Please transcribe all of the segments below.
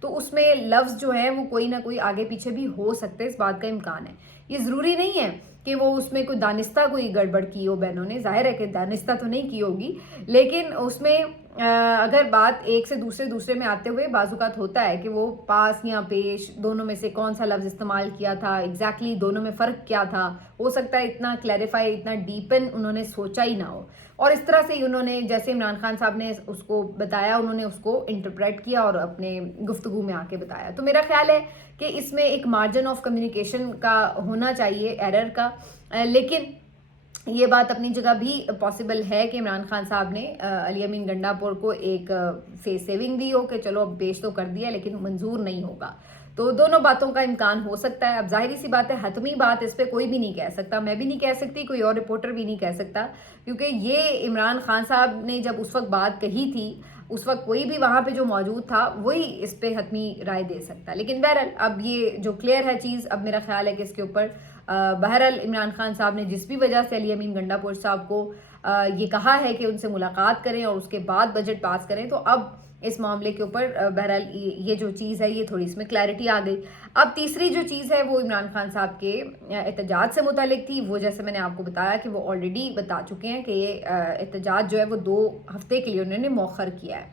تو اس میں لفظ جو ہیں وہ کوئی نہ کوئی آگے پیچھے بھی ہو سکتے، اس بات کا امکان ہے. یہ ضروری نہیں ہے کہ وہ اس میں کوئی دانستہ کوئی گڑبڑ کی ہو بہنوں نے، ظاہر ہے کہ دانستہ تو نہیں کی ہوگی، لیکن اس میں اگر بات ایک سے دوسرے میں آتے ہوئے بعض اوقات ہوتا ہے کہ وہ پاس یا پیش دونوں میں سے کون سا لفظ استعمال کیا تھا، ایگزیکٹلی دونوں میں فرق کیا تھا، ہو سکتا ہے اتنا کلیریفائی، اتنا ڈیپن انہوں نے سوچا ہی نہ ہو، اور اس طرح سے انہوں نے جیسے عمران خان صاحب نے اس کو بتایا انہوں نے اس کو انٹرپریٹ کیا اور اپنے گفتگو میں آ کے بتایا. تو میرا خیال ہے کہ اس میں ایک مارجن آف کمیونیکیشن کا ہونا چاہیے، ایرر کا، لیکن یہ بات اپنی جگہ بھی پاسبل ہے کہ عمران خان صاحب نے علی امین گنڈا پور کو ایک فیس سیونگ دی ہو کہ چلو اب پیش تو کر دیا لیکن منظور نہیں ہوگا. تو دونوں باتوں کا امکان ہو سکتا ہے. اب ظاہری سی بات ہے حتمی بات اس پہ کوئی بھی نہیں کہہ سکتا، میں بھی نہیں کہہ سکتی، کوئی اور رپورٹر بھی نہیں کہہ سکتا، کیونکہ یہ عمران خان صاحب نے جب اس وقت بات کہی تھی اس وقت کوئی بھی وہاں پہ جو موجود تھا وہی اس پہ حتمی رائے دے سکتا. لیکن بہرحال اب یہ جو کلیئر ہے چیز، اب میرا خیال ہے کہ اس کے اوپر بہرحال عمران خان صاحب نے جس بھی وجہ سے علی امین گنڈا پور صاحب کو یہ کہا ہے کہ ان سے ملاقات کریں اور اس کے بعد بجٹ پاس کریں، تو اب اس معاملے کے اوپر بہرحال یہ جو چیز ہے یہ تھوڑی اس میں کلیئرٹی آ گئی. اب تیسری جو چیز ہے وہ عمران خان صاحب کے احتجاج سے متعلق تھی. وہ جیسے میں نے آپ کو بتایا کہ وہ آلریڈی بتا چکے ہیں کہ یہ احتجاج جو ہے وہ 2 ہفتے کے لیے انہوں نے مؤخر کیا ہے.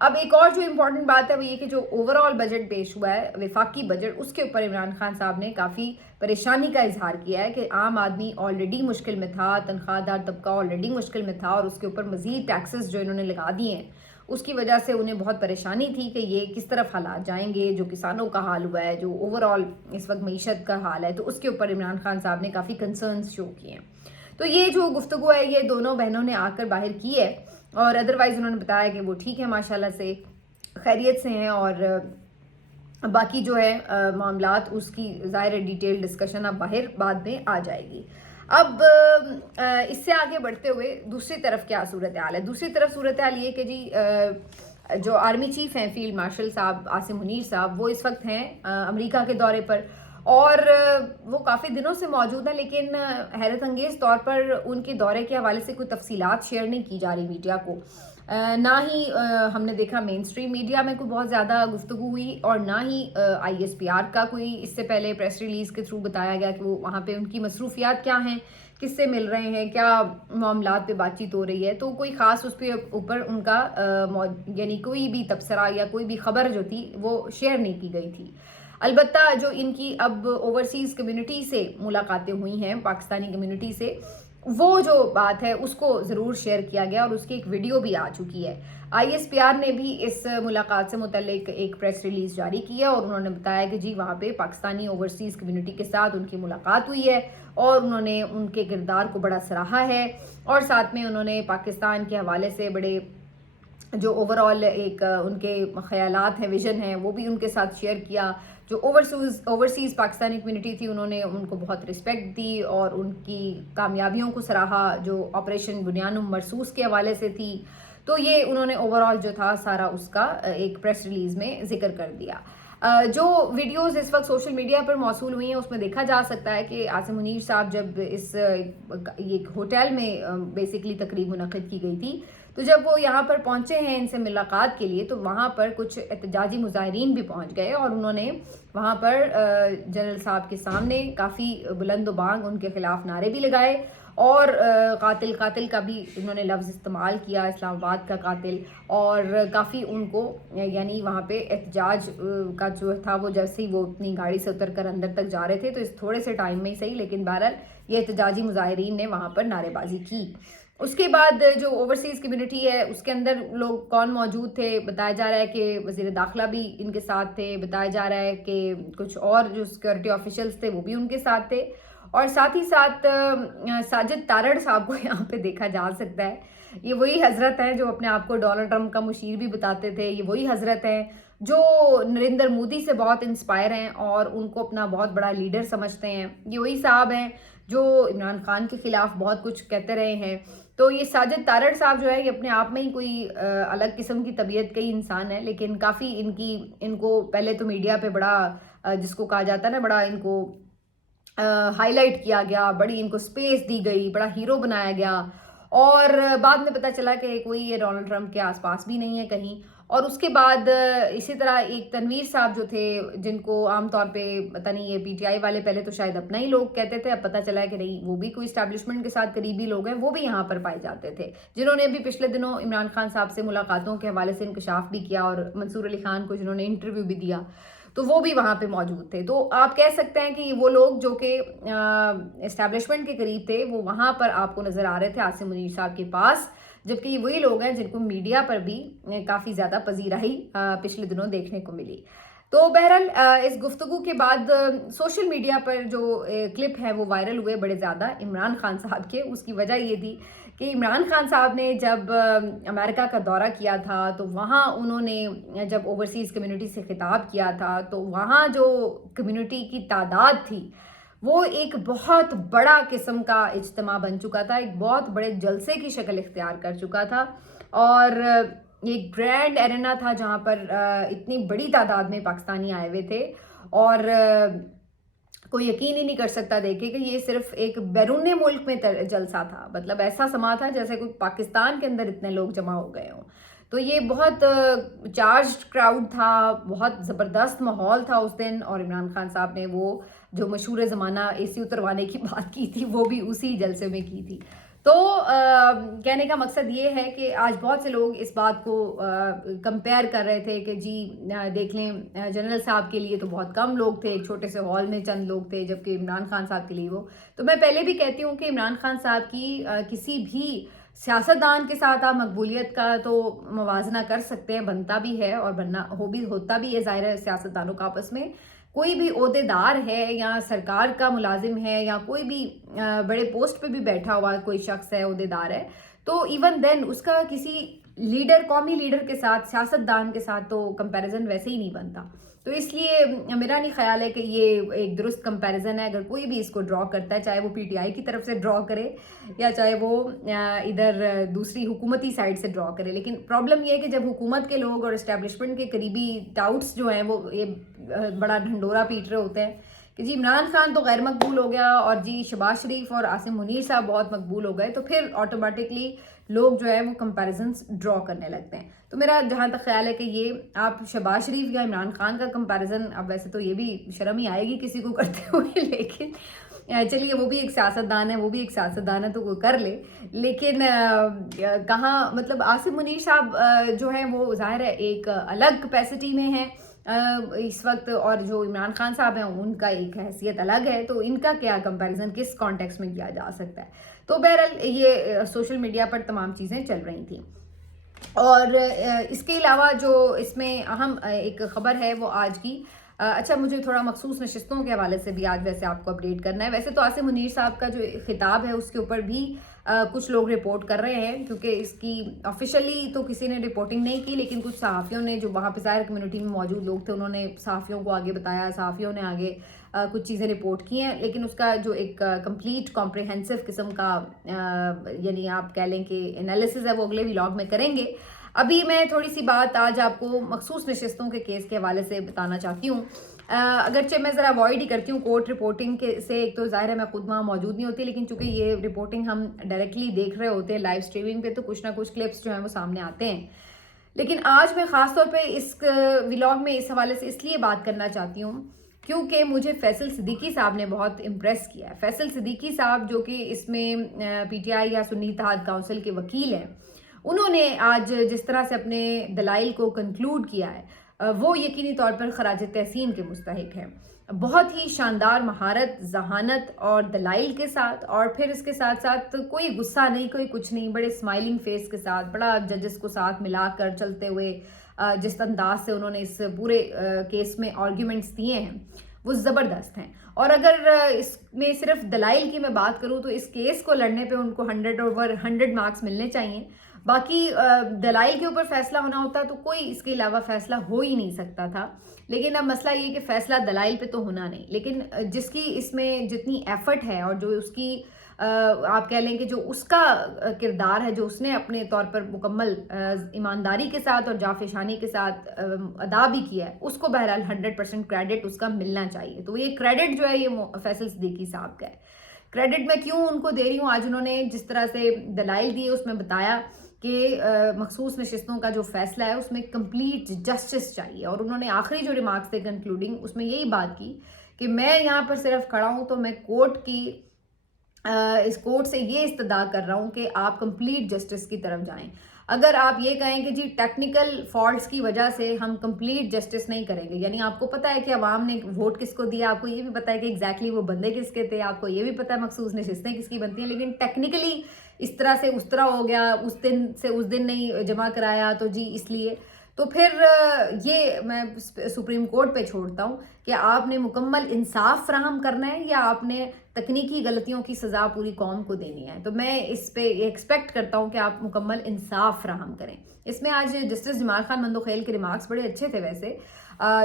اب ایک اور جو امپورٹنٹ بات ہے وہ یہ کہ جو اوور آل بجٹ پیش ہوا ہے، وفاقی بجٹ، اس کے اوپر عمران خان صاحب نے کافی پریشانی کا اظہار کیا ہے کہ عام آدمی آلریڈی مشکل میں تھا، تنخواہ دار طبقہ آلریڈی مشکل میں تھا، اور اس کے اوپر مزید ٹیکسز جو انہوں نے لگا دیے ہیں اس کی وجہ سے انہیں بہت پریشانی تھی کہ یہ کس طرف حالات جائیں گے. جو کسانوں کا حال ہوا ہے، جو اوور آل اس وقت معیشت کا حال ہے، تو اس کے اوپر عمران خان صاحب نے کافی کنسرنز شو کیے ہیں. تو یہ جو گفتگو ہے یہ دونوں بہنوں نے آ کر باہر کی ہے، اور ادروائز انہوں نے بتایا کہ وہ ٹھیک ہے، ماشاءاللہ سے خیریت سے ہیں، اور باقی جو ہے معاملات اس کی ظاہر ڈیٹیل ڈسکشن اب باہر بعد میں آ جائے گی. اب اس سے آگے بڑھتے ہوئے دوسری طرف کیا صورتحال ہے؟ دوسری طرف صورتحال یہ کہ جی جو آرمی چیف ہیں فیلڈ مارشل صاحب عاصم منیر صاحب، وہ اس وقت ہیں امریکہ کے دورے پر، اور وہ کافی دنوں سے موجود ہیں، لیکن حیرت انگیز طور پر ان کے دورے کے حوالے سے کوئی تفصیلات شیئر نہیں کی جا رہی میڈیا کو. نہ ہی ہم نے دیکھا مین اسٹریم میڈیا میں کوئی بہت زیادہ گفتگو ہوئی، اور نہ ہی ISPR کا کوئی اس سے پہلے پریس ریلیز کے تھرو بتایا گیا کہ وہ وہاں پہ ان کی مصروفیات کیا ہیں، کس سے مل رہے ہیں، کیا معاملات پہ بات چیت ہو رہی ہے. تو کوئی خاص اس پہ اوپر ان کا یعنی کوئی بھی تبصرہ یا کوئی بھی خبر جو تھی وہ شیئر نہیں کی گئی تھی. البتہ جو ان کی اب اوورسیز کمیونٹی سے ملاقاتیں ہوئی ہیں، پاکستانی کمیونٹی سے، وہ جو بات ہے اس کو ضرور شیئر کیا گیا، اور اس کی ایک ویڈیو بھی آ چکی ہے. ISPR نے بھی اس ملاقات سے متعلق ایک پریس ریلیز جاری کی ہے، اور انہوں نے بتایا کہ جی وہاں پہ پاکستانی اوورسیز کمیونٹی کے ساتھ ان کی ملاقات ہوئی ہے، اور انہوں نے ان کے کردار کو بڑا سراہا ہے، اور ساتھ میں انہوں نے پاکستان کے حوالے سے بڑے جو اوور آل ایک ان کے خیالات ہیں، ویژن ہیں، وہ بھی ان کے ساتھ شیئر کیا. جو اوورسیز پاکستانی کمیونٹی تھی انہوں نے ان کو بہت رسپیکٹ دی اور ان کی کامیابیوں کو سراہا جو آپریشن بنیان مرصوص کے حوالے سے تھی. تو یہ انہوں نے اوور آل جو تھا سارا اس کا ایک پریس ریلیز میں ذکر کر دیا. جو ویڈیوز اس وقت سوشل میڈیا پر موصول ہوئی ہیں اس میں دیکھا جا سکتا ہے کہ عاصم منیر صاحب جب اس ایک ہوٹل میں بیسکلی تقریب منعقد کی گئی تھی، تو جب وہ یہاں پر پہنچے ہیں ان سے ملاقات کے لیے، تو وہاں پر کچھ احتجاجی مظاہرین بھی پہنچ گئے، اور انہوں نے وہاں پر جنرل صاحب کے سامنے کافی بلند و بانگ ان کے خلاف نعرے بھی لگائے، اور قاتل کا بھی انہوں نے لفظ استعمال کیا، اسلام آباد کا قاتل، اور کافی ان کو یعنی وہاں پہ احتجاج کا جو تھا وہ جیسے ہی وہ اپنی گاڑی سے اتر کر اندر تک جا رہے تھے، تو اس تھوڑے سے ٹائم میں ہی صحیح لیکن بہرحال یہ احتجاجی مظاہرین نے وہاں پر نعرے بازی کی. اس کے بعد جو اوورسیز کمیونٹی ہے اس کے اندر لوگ کون موجود تھے؟ بتایا جا رہا ہے کہ وزیر داخلہ بھی ان کے ساتھ تھے، بتایا جا رہا ہے کہ کچھ اور جو سیکورٹی آفیشلز تھے وہ بھی ان کے ساتھ تھے، اور ساتھ ہی ساتھ ساجد تارڑ صاحب کو یہاں پہ دیکھا جا سکتا ہے. یہ وہی حضرت ہیں جو اپنے آپ کو ڈونلڈ ٹرمپ کا مشیر بھی بتاتے تھے، یہ وہی حضرت ہیں جو نریندر مودی سے بہت انسپائر ہیں اور ان کو اپنا بہت بڑا لیڈر سمجھتے ہیں. یہ وہی صاحب ہیں جو عمران خان کے خلاف بہت کچھ کہتے رہے ہیں. تو یہ ساجد تارڑ صاحب جو ہے یہ اپنے آپ میں ہی کوئی الگ قسم کی طبیعت کا ہی انسان ہے، لیکن کافی ان کو پہلے تو میڈیا پہ بڑا جس کو کہا جاتا ہے نا، بڑا ان کو ہائی لائٹ کیا گیا، بڑی ان کو سپیس دی گئی، بڑا ہیرو بنایا گیا، اور بعد میں پتہ چلا کہ کوئی یہ ڈونلڈ ٹرمپ کے آس پاس بھی نہیں ہے کہیں. اور اس کے بعد اسی طرح ایک تنویر صاحب جو تھے، جن کو عام طور پہ پتہ نہیں یہ پی ٹی آئی والے پہلے تو شاید اپنا ہی لوگ کہتے تھے، اب پتہ چلا ہے کہ نہیں وہ بھی کوئی اسٹیبلشمنٹ کے ساتھ قریبی لوگ ہیں، وہ بھی یہاں پر پائے جاتے تھے، جنہوں نے بھی پچھلے دنوں عمران خان صاحب سے ملاقاتوں کے حوالے سے انکشاف بھی کیا، اور منصور علی خان کو جنہوں نے انٹرویو بھی دیا تو وہ بھی وہاں پہ موجود تھے. تو آپ کہہ سکتے ہیں کہ وہ لوگ جو کہ اسٹیبلشمنٹ کے قریب تھے وہ وہاں پر آپ کو نظر آ رہے تھے عاصم منیر صاحب کے پاس، جبکہ یہ وہی لوگ ہیں جن کو میڈیا پر بھی کافی زیادہ پذیرائی پچھلے دنوں دیکھنے کو ملی. تو بہرحال اس گفتگو کے بعد سوشل میڈیا پر جو کلپ ہیں وہ وائرل ہوئے بڑے زیادہ عمران خان صاحب کے. اس کی وجہ یہ تھی کہ عمران خان صاحب نے جب امریکہ کا دورہ کیا تھا تو وہاں انہوں نے جب اوورسیز کمیونٹی سے خطاب کیا تھا تو وہاں جو کمیونٹی کی تعداد تھی وہ ایک بہت بڑا قسم کا اجتماع بن چکا تھا، ایک بہت بڑے جلسے کی شکل اختیار کر چکا تھا، اور ایک گرینڈ ایرینا تھا جہاں پر اتنی بڑی تعداد میں پاکستانی آئے ہوئے تھے، اور کوئی یقین ہی نہیں کر سکتا دیکھے کہ یہ صرف ایک بیرون ملک میں جلسہ تھا. مطلب ایسا سما تھا جیسے کوئی پاکستان کے اندر اتنے لوگ جمع ہو گئے ہوں. تو یہ بہت چارجڈ کراؤڈ تھا، بہت زبردست ماحول تھا اس دن، اور عمران خان صاحب نے وہ جو مشہور زمانہ اے سی اتروانے کی بات کی تھی وہ بھی اسی جلسے میں کی تھی. تو کہنے کا مقصد یہ ہے کہ آج بہت سے لوگ اس بات کو کمپیئر کر رہے تھے کہ جی دیکھ لیں جنرل صاحب کے لیے تو بہت کم لوگ تھے، ایک چھوٹے سے ہال میں چند لوگ تھے، جبکہ عمران خان صاحب کے لیے وہ. تو میں پہلے بھی کہتی ہوں کہ عمران خان صاحب کی کسی بھی سیاستدان کے ساتھ آپ مقبولیت کا تو موازنہ کر سکتے ہیں، بنتا بھی ہے اور بننا ہوتا بھی ہے. ظاہر ہے سیاستدانوں کا آپس میں کوئی بھی عہدے دار ہے یا سرکار کا ملازم ہے یا کوئی بھی بڑے پوسٹ پہ بھی بیٹھا ہوا کوئی شخص ہے، عہدے دار ہے، تو ایون دین اس کا کسی لیڈر، قومی لیڈر کے ساتھ، سیاستدان کے ساتھ تو کمپیریزن ویسے ہی نہیں بنتا. تو اس لیے میرا نہیں خیال ہے کہ یہ ایک درست کمپیریزن ہے. اگر کوئی بھی اس کو ڈرا کرتا ہے، چاہے وہ پی ٹی آئی کی طرف سے ڈرا کرے یا چاہے وہ ادھر دوسری حکومتی سائڈ سے ڈرا کرے، لیکن پرابلم یہ ہے کہ جب حکومت کے لوگ اور اسٹیبلشمنٹ کے قریبی ٹاؤٹس جو ہیں وہ یہ بڑا ڈھنڈورا پیٹ رہے ہوتے ہیں کہ جی عمران خان تو غیر مقبول ہو گیا اور جی شہباز شریف اور عاصم منیر صاحب بہت مقبول ہو گئے، تو پھر آٹومیٹکلی لوگ جو ہے وہ کمپیریزنس ڈرا کرنے لگتے ہیں. تو میرا جہاں تک خیال ہے کہ یہ آپ شہباز شریف یا عمران خان کا کمپیریزن، اب ویسے تو یہ بھی شرم ہی آئے گی کسی کو کرتے ہوئے، لیکن چلیے وہ بھی ایک سیاستدان ہے، وہ بھی ایک سیاستدان ہے تو وہ کر لے. لیکن کہاں مطلب عاصم منیر صاحب جو ہیں وہ ظاہر ہے ایک الگ کیپیسٹی میں ہیں اس وقت، اور جو عمران خان صاحب ہیں ان کا ایک حیثیت الگ ہے، تو ان کا کیا کمپیریزن کس کانٹیکس میں کیا جا سکتا ہے. تو بہرحال یہ سوشل میڈیا پر تمام چیزیں چل رہی تھیں. اور اس کے علاوہ جو اس میں اہم ایک خبر ہے وہ آج کی، اچھا مجھے تھوڑا مخصوص نشستوں کے حوالے سے بھی آج ویسے آپ کو اپڈیٹ کرنا ہے. ویسے تو عاصم منیر صاحب کا جو خطاب ہے اس کے اوپر بھی کچھ لوگ رپورٹ کر رہے ہیں، کیونکہ اس کی آفیشلی تو کسی نے رپورٹنگ نہیں کی، لیکن کچھ صحافیوں نے جو وہاں پہ ظاہر کمیونٹی میں موجود لوگ تھے انہوں نے صحافیوں کو آگے بتایا، صحافیوں نے آگے کچھ چیزیں رپورٹ کی ہیں، لیکن اس کا جو ایک کمپلیٹ کمپریہنسو قسم کا یعنی آپ کہہ لیں کہ انالیسز ہے وہ اگلے ولاگ میں کریں گے. ابھی میں تھوڑی سی بات آج آپ کو مخصوص نشستوں کے کیس کے حوالے سے بتانا چاہتی ہوں. اگرچہ میں ذرا اوائڈ ہی کرتی ہوں کورٹ رپورٹنگ کے سے، ایک تو ظاہر ہے میں خود وہاں موجود نہیں ہوتی، لیکن چونکہ یہ رپورٹنگ ہم ڈائریکٹلی دیکھ رہے ہوتے ہیں لائیو اسٹریمنگ پہ، تو کچھ نہ کچھ کلپس جو ہیں وہ سامنے آتے ہیں. لیکن آج میں خاص طور پہ اس ولاگ میں اس حوالے سے اس لیے بات کرنا چاہتی ہوں کیونکہ مجھے فیصل صدیقی صاحب نے بہت امپریس کیا ہے. فیصل صدیقی صاحب جو کہ اس میں پی ٹی آئی یا سنی اتحاد کونسل کے وکیل ہیں، انہوں نے آج جس طرح سے اپنے دلائل کو کنکلوڈ کیا ہے وہ یقینی طور پر خراج تحسین کے مستحق ہے. بہت ہی شاندار مہارت، ذہانت اور دلائل کے ساتھ، اور پھر اس کے ساتھ ساتھ کوئی غصہ نہیں، کوئی کچھ نہیں، بڑے اسمائلنگ فیس کے ساتھ، بڑا ججز کو ساتھ ملا کر چلتے ہوئے جس انداز سے انہوں نے اس پورے کیس میں آرگیومنٹس دیے ہیں وہ زبردست ہیں. اور اگر اس میں صرف دلائل کی میں بات کروں تو اس کیس کو لڑنے پہ ان کو 100/100 مارکس ملنے چاہیے. باقی دلائل کے اوپر فیصلہ ہونا ہوتا تو کوئی اس کے علاوہ فیصلہ ہو ہی نہیں سکتا تھا. لیکن اب مسئلہ یہ کہ فیصلہ دلائل پہ تو ہونا نہیں، لیکن جس کی اس میں جتنی ایفرٹ ہے اور جو اس کی آپ کہہ لیں کہ جو اس کا کردار ہے، جو اس نے اپنے طور پر مکمل ایمانداری کے ساتھ اور جافشانی کے ساتھ ادا بھی کیا ہے، اس کو بہرحال 100% کریڈٹ اس کا ملنا چاہیے. تو یہ کریڈٹ جو ہے یہ فیصل صدیقی صاحب کا ہے. کریڈٹ میں کیوں ان کو دے رہی ہوں؟ آج انہوں نے جس طرح سے دلائل دیے اس میں بتایا کہ مخصوص نشستوں کا جو فیصلہ ہے اس میں کمپلیٹ جسٹس چاہیے. اور انہوں نے آخری جو ریمارکس تھے کنکلوڈنگ اس میں یہی بات کی کہ میں یہاں پر صرف کھڑا ہوں تو میں اس کورٹ سے یہ استدعا کر رہا ہوں کہ آپ کمپلیٹ جسٹس کی طرف جائیں. اگر آپ یہ کہیں کہ جی ٹیکنیکل فالٹس کی وجہ سے ہم کمپلیٹ جسٹس نہیں کریں گے، یعنی آپ کو پتہ ہے کہ عوام نے ووٹ کس کو دیا، آپ کو یہ بھی پتہ ہے کہ ایگزیکٹلی وہ بندے کس کے تھے، آپ کو یہ بھی پتہ ہے مخصوص نشستیں کس کی بنتی ہیں، لیکن ٹیکنیکلی اس طرح سے اس طرح ہو گیا، اس دن سے اس دن نہیں جمع کرایا تو جی اس لیے، تو پھر یہ میں سپریم کورٹ پہ چھوڑتا ہوں کہ آپ نے مکمل انصاف فراہم کرنا ہے یا آپ نے تکنیکی غلطیوں کی سزا پوری قوم کو دینی ہے. تو میں اس پہ ایکسپیکٹ کرتا ہوں کہ آپ مکمل انصاف فراہم کریں. اس میں آج جسٹس جمال خان مندوخیل کے ریمارکس بڑے اچھے تھے ویسے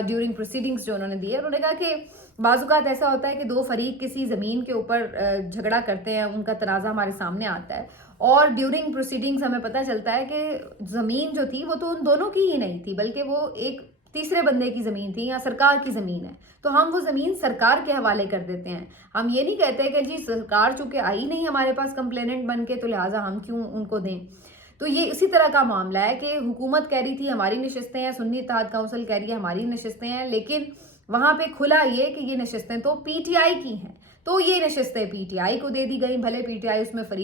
ڈیورنگ پروسیڈنگز جو انہوں نے دیے. انہوں نے کہا کہ بعض اوقات ایسا ہوتا ہے کہ دو فریق کسی زمین کے اوپر جھگڑا کرتے ہیں، ان کا تنازع ہمارے سامنے آتا ہے اور ڈیورنگ پروسیڈنگز ہمیں پتہ چلتا ہے کہ زمین جو تھی وہ تو ان دونوں کی ہی نہیں تھی بلکہ وہ ایک تیسرے بندے کی زمین تھی یا سرکار کی زمین ہے، تو ہم وہ زمین سرکار کے حوالے کر دیتے ہیں. ہم یہ نہیں کہتے کہ جی سرکار چونکہ آئی نہیں ہمارے پاس کمپلیننٹ بن کے تو لہٰذا ہم کیوں ان کو دیں. تو یہ اسی طرح کا معاملہ ہے کہ حکومت کہہ رہی تھی ہماری نشستیں ہیں، سنی اتحاد کونسل کہہ رہی ہے ہماری نشستیں ہیں، لیکن وہاں پہ کھلا یہ کہ یہ نشستیں تو پی ٹی آئی کی ہیں، تو یہ نشستیں پی ٹی آئی کو دے دی گئی، بھلے پی ٹی آئی اس میں فریق